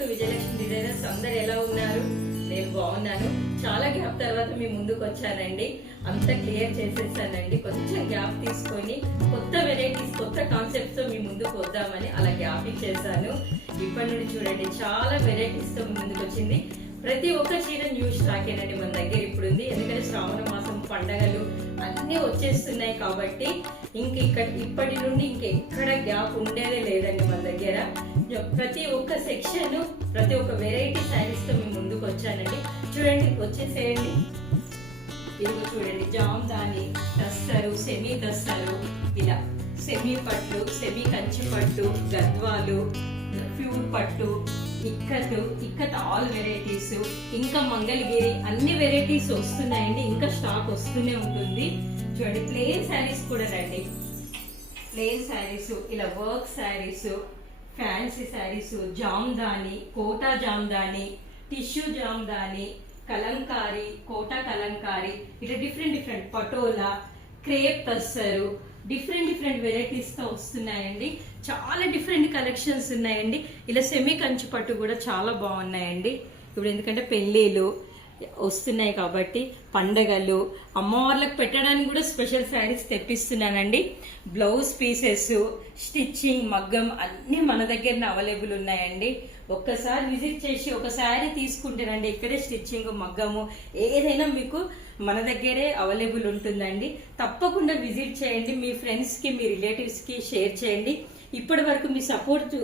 To Vijayalakshmi designers. అందరు ఎలా ఉన్నారు? నేను బాగున్నాను. చాలా గ్యాప్ తర్వాత మీ ముందుకు వచ్చానండి. అంతా క్లియర్ చేసేసానండి. కొంచెం గ్యాప్ తీసుకొని కొత్త వెరైటీస్, కొత్త కాన్సెప్ట్స్ తో మీ ముందుకు వద్దామని అలా గ్యాప్ ఇచ్చేసాను. ఇప్పటి నుండి చూడండి, చాలా వెరైటీస్ తో మీ ముందుకు వచ్చింది. ప్రతి ఒక్క చీర న్యూ స్టాక్ ఏనండి మన దగ్గర ఇప్పుడు ఉంది. ఎందుకంటే శ్రావణ మాసం పండగలు అన్నీ వచ్చేస్తున్నాయి కాబట్టి ఇప్పటి నుండి ఇంకెక్కడ గ్యాప్ ఉండేదే లేదండి మన దగ్గర. ప్రతి ఒక్క సెక్షన్, ప్రతి ఒక్క వెరైటీ శారీస్ తో మేము ముందుకు వచ్చానండి. చూడండి, వచ్చేసేయండి. ఇదిగో చూడండి, జామ్దాని, దస్తరు, సెమీ దస్తరు, ఇలా సెమీ పట్లు, సెమీ కంచి పట్టు, గద్వాలు, ప్యూర్ పట్టు, ఇక్కత్ ఆల్ వెరైటీస్, ఇంకా మంగళగిరి, అన్ని వెరైటీస్ వస్తున్నాయండి. ఇంకా స్టాక్ వస్తూనే ఉంటుంది. చూడండి, ప్లెయిన్ శారీస్ కూడా రండి. ప్లెయిన్ శారీస్, ఇలా work sarees, fancy sarees, Jamdani, Kota Jamdani, tissue Jamdani, Kalamkari, Kota Kalamkari, ఇట్లా different Patola, crepe tussar, different varieties తో వస్తున్నాయండి. చాలా డిఫరెంట్ కలెక్షన్స్ ఉన్నాయండి. ఇలా సెమీ కంచి పట్టు కూడా చాలా బాగున్నాయండి. ఇప్పుడు ఎందుకంటే పెళ్ళిళ్ళు వస్తున్నాయి కాబట్టి, పండగలు, అమ్మవార్లకు పెట్టడానికి కూడా స్పెషల్ శారీస్ తెప్పిస్తున్నానండి. బ్లౌజ్ పీసెస్, స్టిచ్చింగ్, మగ్గం అన్నీ మన దగ్గర అవైలబుల్ ఉన్నాయండి. ఒక్కసారి విజిట్ చేసి ఒక శారీ తీసుకుంటేనండి, ఇక్కడే స్టిచ్చింగ్, మగ్గము ఏదైనా మీకు మన దగ్గరే అవైలబుల్ ఉంటుందండి. తప్పకుండా విజిట్ చేయండి. మీ ఫ్రెండ్స్ కి, మీ రిలేటివ్స్ కి షేర్ చేయండి. ఇప్పటి వరకు మీ సపోర్ట్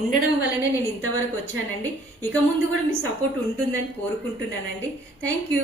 ఉండడం వల్లనే నేను ఇంతవరకు వచ్చానండి. ఇక ముందు కూడా మీ సపోర్ట్ ఉంటుందని కోరుకుంటున్నానండి. Thank you.